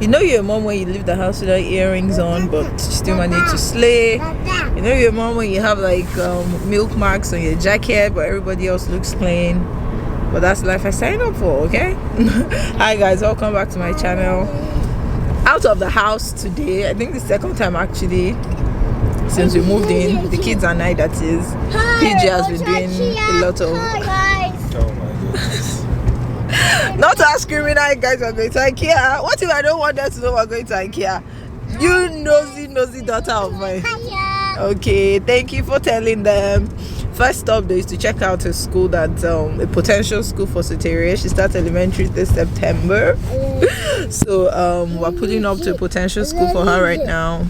You know you're a mom when you leave the house without earrings on, but still manage to slay. You know you're a mom when you have like milk marks on your jacket, but everybody else looks clean. But that's the life I signed up for, okay? Hi guys, welcome back to my channel. Out of the house today, I think the second time actually since we moved in, the kids and I, that is. PJ has been doing a lot of... Hi guys. Oh my goodness. Not us screaming, hi guys, we're going to IKEA. What if I don't want them to know we're going to IKEA? You nosy daughter of mine. Okay, thank you for telling them. First stop though is to check out a school that's a potential school for Soteria. She starts elementary this September. So we're pulling up to a potential school for her right now.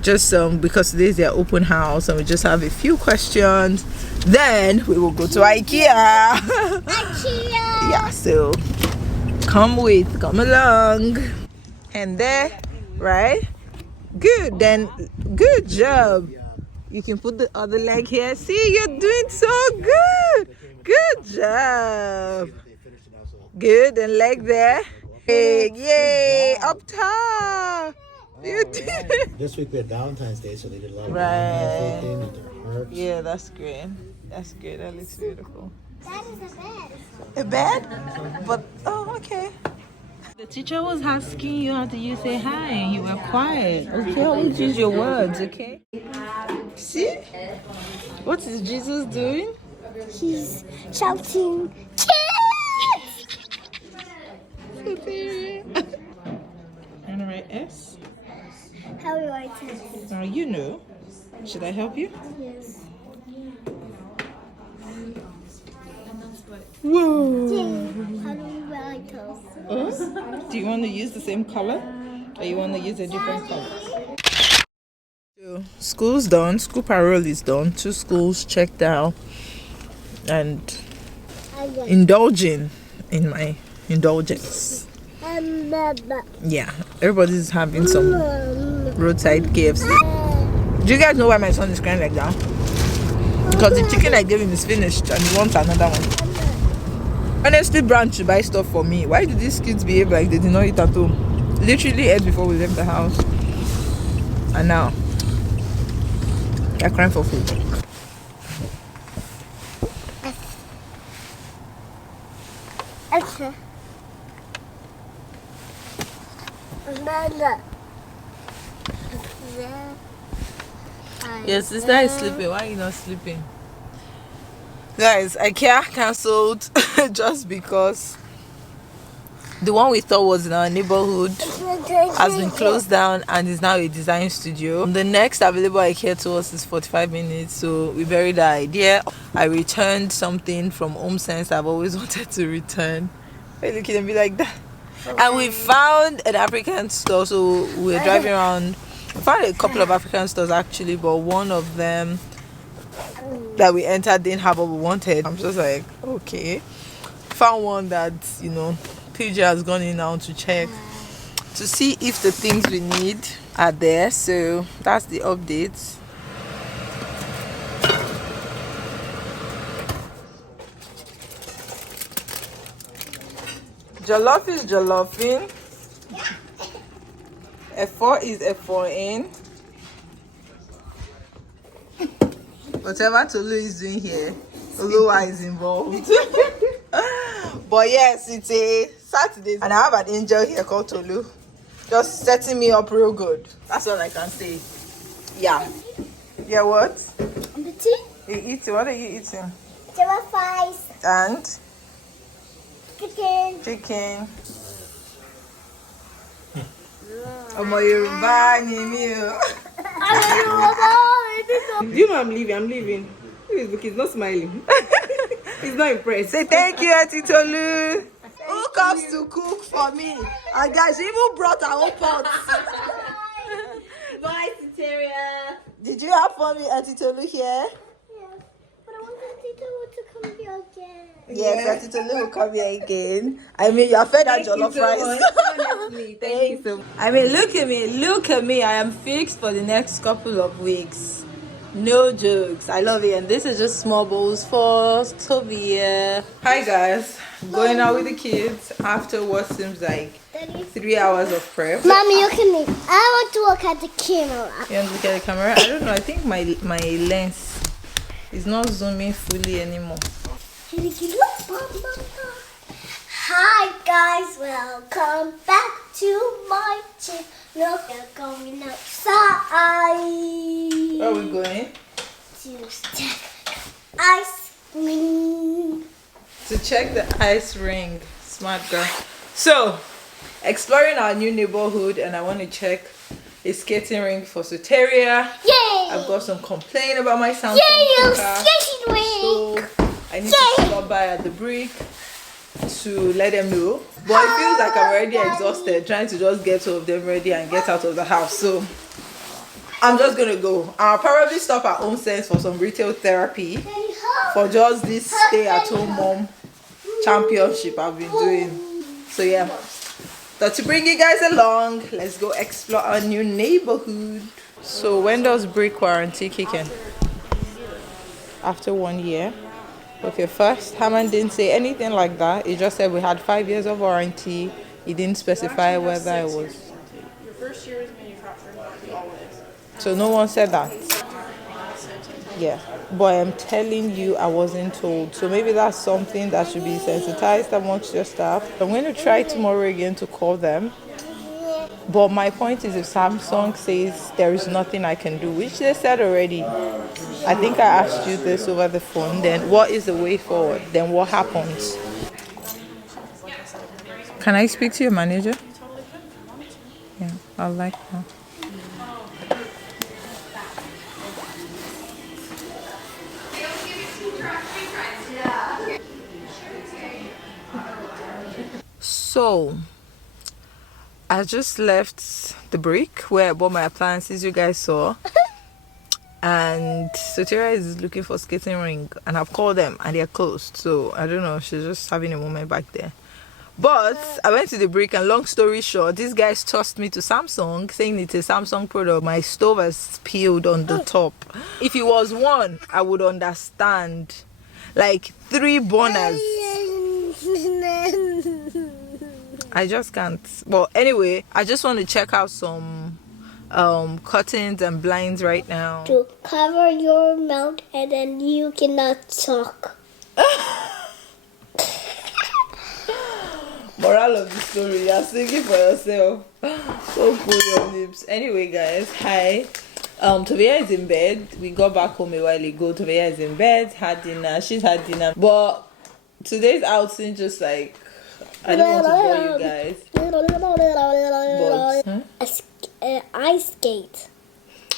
Just because today is their open house and we just have a few questions. Then we will go to IKEA. IKEA. Yeah, so come along. And there, right? Good, then good job. You can put the other leg here. See, you're doing so good. Good job. Good, and leg there. Yay, up top. You did. This week we had Valentine's Day, so they did a lot of right. hearts. Yeah, that's great. That's good. That looks beautiful. That is a bed. A bed? But oh, okay. The teacher was asking you how do you say hi, and you were quiet. Okay, always use your words. Okay. See? What is Jesus doing? He's shouting, Soteria. And write S. How do I test? Now you know. Should I help you? Yes. Whoa. How do we write those? Do you want to use the same color, or you want to use a different color? So, school's done. School parole is done. 2 schools checked out, and indulging in my indulgence. Yeah, everybody's having some roadside KFC. Do you guys know why my son is crying like that? Because the chicken I gave him is finished and he wants another one. Honestly, Brown should buy stuff for me. Why do these kids behave like they did not eat at home? Literally ate before we left the house, and now they're crying for food. Okay. Your sister is sleeping. Why are you not sleeping? Guys, IKEA cancelled just because the one we thought was in our neighborhood has been closed down and is now a design studio. The next available IKEA to us is 45 minutes, so we buried the idea. I returned something from Home Sense I've always wanted to return. Why are you looking at me like that? And we found an African store, so we were driving around. We found a couple of African stores actually, but one of them that we entered didn't have what we wanted. I'm just like, okay. Found one that, you know, PJ has gone in now to check to see if the things we need are there. So that's the update. Jollof is jollofing. F4 is F4 in. Whatever Tolu is doing here, Oluwa is involved. But yes, it's a Saturday and I have an angel here called Tolu, just setting me up real good. That's all I can say. Yeah. Yeah, what? The tea? You eating? What are you eating? Jollof rice. And? Chicken. Chicken. Omo Yoruba ni mi o. You know I'm leaving. He's not smiling. He's not impressed. Say thank you, Auntie Tolu. Who comes to cook for me? And guys, she even brought her own pots. Bye, Soteria. Did you have fun with Auntie Tolu here? Yes. But I want Auntie Tolu to come here again. Yes, Auntie Tolu will come here again. I mean, you are fed at jollof rice. Thank you so much. I mean, look at me. I am fixed for the next couple of weeks. No jokes. I love it. And this is just small bowls for Tovia. Hi guys. Going out with the kids after what seems like Daddy. 3 hours of prep. Mommy, look at me. I want to look at the camera. You want to look at the camera? I don't know. I think my lens is not zooming fully anymore. Hi guys, welcome back to my channel. We're going outside. Where are we going? To check ice cream. To check the ice ring. Smart girl. So, exploring our new neighborhood, and I want to check a skating rink for Soteria. Yay! I've got some complaint about my Samsung Yay, car. skating rink! So I need to stop by at the brick to let them know. But it feels like I'm already exhausted trying to just get all of them ready and get out of the house. So I'm just gonna go. I'll probably stop at Home Sense for some retail therapy for just this stay-at-home mom championship I've been doing. So yeah, but to bring you guys along, let's go explore our new neighborhood. So when does brick warranty kick in? After 1 year. Okay, first Haman didn't say anything like that. He just said we had 5 years of warranty. He didn't specify whether it was. Your first year is manufacturing warranty always. So no one said that. Yeah, but I'm telling you, I wasn't told. So maybe that's something that should be sensitized amongst your staff. I'm going to try tomorrow again to call them. But my point is, if Samsung says there is nothing I can do, which they said already, I think I asked you this over the phone, then what is the way forward? Then what happens? Can I speak to your manager? Yeah, I'd like that. So I just left the brick where I bought my appliances, you guys saw. And Soteria is looking for skating rink, and I've called them and they're closed. So I don't know, she's just having a moment back there. But I went to the brick, and long story short, these guys tossed me to Samsung saying it's a Samsung product. My stove has peeled on the top. If it was one, I would understand. Like 3 burners. I just can't. Well, anyway, I just want to check out some curtains and blinds right now. To cover your mouth and then you cannot talk. Moral of the story, you're singing for yourself. So pull your lips. Anyway, guys, hi. Tovia is in bed. We got back home a while ago. Tovia is in bed, had dinner. She's had dinner. But today's outing, just like, I don't want to bore you guys. But Ice skate.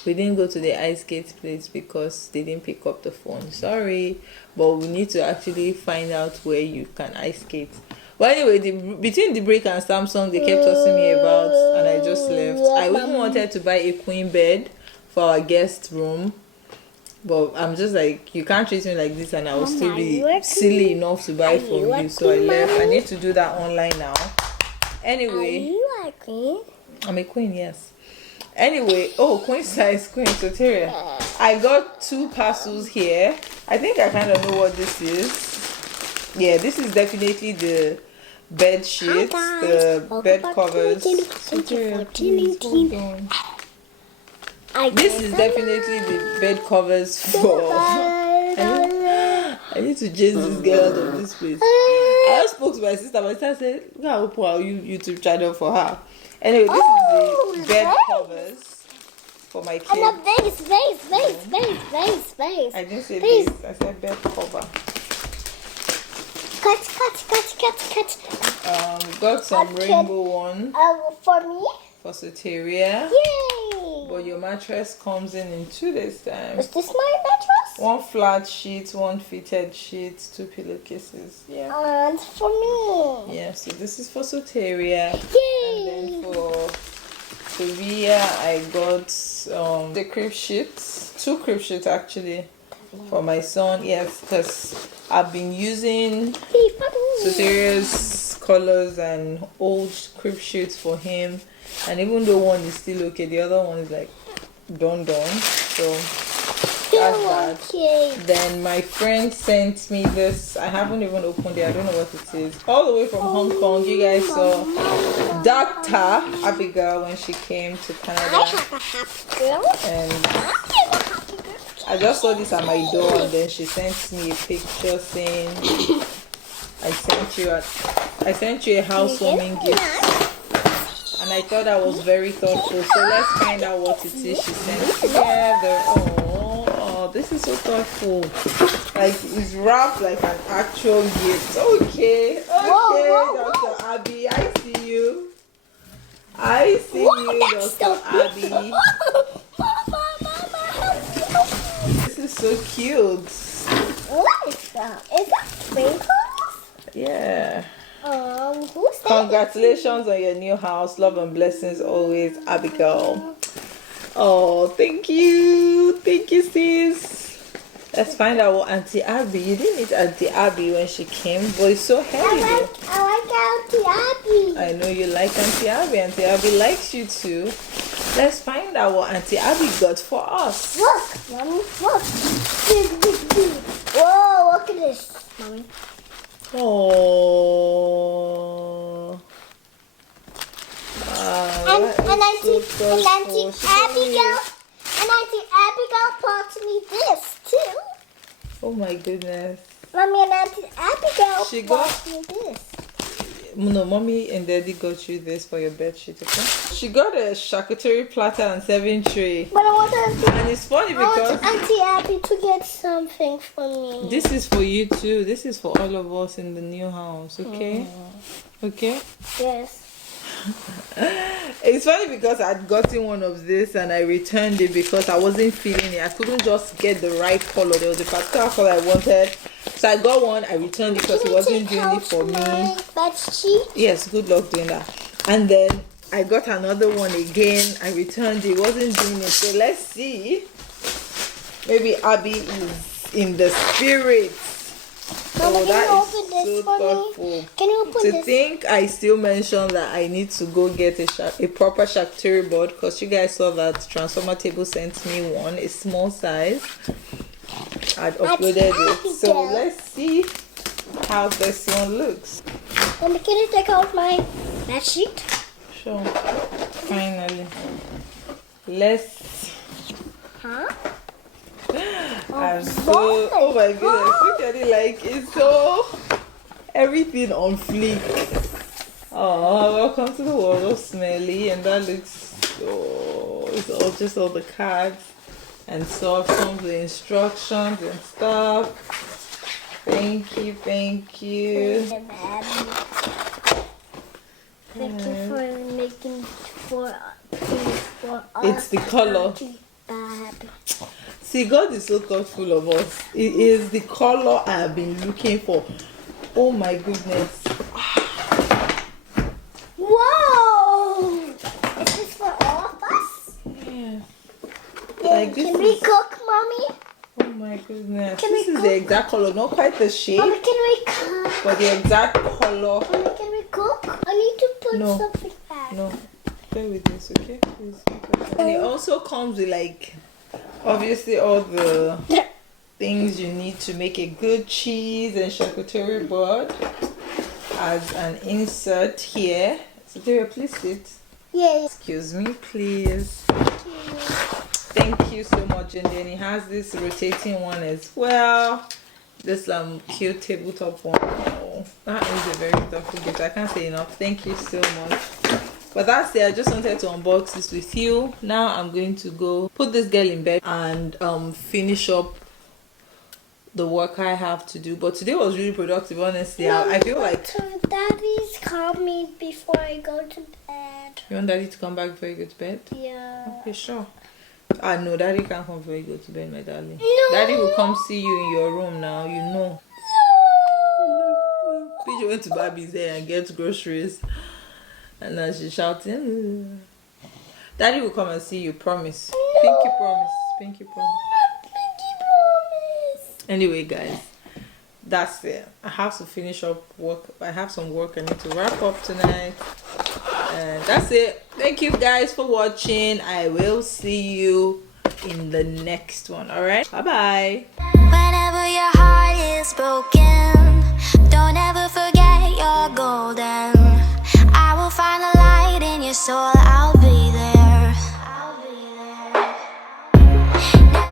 we didn't go to the ice skate place because they didn't pick up the phone. Sorry, but we need to actually find out where you can ice skate. But anyway, between the brick and Samsung, they kept tossing me about, and I just left. I even wanted to buy a queen bed for our guest room, but I'm just like, you can't treat me like this, and I will still be silly enough to buy from you. So I left. I need to do that online now. Anyway, Are you a queen? I'm a queen, yes. Anyway, oh, queen size queen Soteria. I got 2 parcels here. I think I kind of know what this is. Yeah, this is definitely the bed sheets, the bed covers. Soteria, please, hold on. This is definitely the bed covers for. I need to chase this girl out of this place. I just spoke to my sister. My sister said, "Go and open our YouTube channel for her." Anyway, this is the bed covers for my kids. I love vase. I didn't say this. I said bed cover. Cut. We got some rainbow one For me? for Soteria. Yay! But your mattress comes in 2 days' time. Is this my mattress? 1 flat sheet, 1 fitted sheet, 2 pillowcases. Yeah. And for me. Yeah, so this is for Soteria. Yay! And then for Sylvia, I got the crib sheets, 2 crib sheets actually, for my son. Yes, because I've been using Soteria's colors and old crib sheets for him. And even though one is still okay, the other one is like done. So That's Okay. that. Then my friend sent me this. I haven't even opened it. I don't know what it is. All the way from Hong Kong. You guys saw Dr. Abigail when she came to I Canada. have a happy girl. And I have a happy girl. I just saw this at my door, and then she sent me a picture saying, I sent you a housewarming gift. And I thought that was very thoughtful. So let's find out what it is she sent together. Oh, this is so thoughtful. Like, it's wrapped like an actual gift. Okay, Whoa. Dr. Abby, I see you. I see you, Dr. Abby. This is so cute. What is that? Is that sprinkles? Yeah. Who's that? Congratulations on your new house. Love and blessings always, Abigail. Oh, thank you. Thank you, sis. Let's find out what Auntie Abby. You didn't meet Auntie Abby when she came, but it's so heavy. I like Auntie Abby. I know you like Auntie Abby. Auntie Abby likes you too. Let's find out what Auntie Abby got for us. Look, Mommy, look. Big. Whoa, look at this, Mommy. Oh. And Auntie Abigail bought me this too. Oh my goodness. Mommy and Auntie Abigail She bought me this. No, Mommy and Daddy got you this for your bed sheet, okay? She got a charcuterie platter and serving tray. But I want And it's funny I because want Auntie Abby to get something for me. this is for you too. This is for all of us in the new house, okay? Okay? Yes. It's funny because I'd gotten one of this and I returned it because I wasn't feeling it. I couldn't just get the right color. There was a particular color I wanted. So I got one, I returned it because it wasn't doing it for me. Bed sheet? Yes, good luck doing that. And then I got another one again. I returned it. Wasn't doing it. So let's see. Maybe Abby is in the spirit. Mama, Oh, can that you is open this so for thoughtful. me? Can you open To this? think I still mentioned that I need to go get a proper charcuterie board because you guys saw that Transformer Table sent me one, a small size. I'd uploaded it. So let's see how this one looks. Mama, can you take out my bed sheet? Sure. Finally. Let's. Huh? I'm so. Oh my goodness. Look at it, like it's so. Everything on fleek. Oh, welcome to the world of Smelly. And that looks. Oh, it's all just all the cards and stuff. Some of the instructions and stuff. Thank you. Thank you for making for us. It's the color. Bad. See, God is so thoughtful of us. It is the color I have been looking for. Oh my goodness. Whoa! Is this for all of us? Yeah. Like this Can we is, cook, Mommy? oh my goodness. Can This we is cook? the exact color. Not quite the shape, Mommy, can we cook? but the exact color. Mommy, can we cook? I need to put No. something back. No. Play with this, okay? Please. And it also comes with like, obviously all the things you need to make a good cheese and charcuterie board as an insert here. So Deria, please sit. Yay. Excuse me, please. Thank you so much. And then it has this rotating one as well. This cute tabletop one. Oh, that is a very thoughtful gift. I can't say enough. Thank you so much. But that's it. I just wanted to unbox this with you. Now I'm going to go put this girl in bed and finish up the work I have to do. But today was really productive, honestly. I feel like Daddy's called me before I go to bed. you want Daddy to come back before you go to bed? Yeah. Okay, sure. No, Daddy can't come before you go to bed, my darling. No. Daddy will come see you in your room now, you know. Pidgey went to Barbie's there and get groceries. And now she's shouting. Daddy will come and see you, promise. No. Pinky promise. Pinky promise. Pinky promise. Anyway, guys, that's it. I have to finish up work. I have some work I need to wrap up tonight. And that's it. Thank you guys for watching. I will see you in the next one. All right, bye bye. Whenever your heart is broken, don't ever forget you're golden. I will find a light in your soul. I'll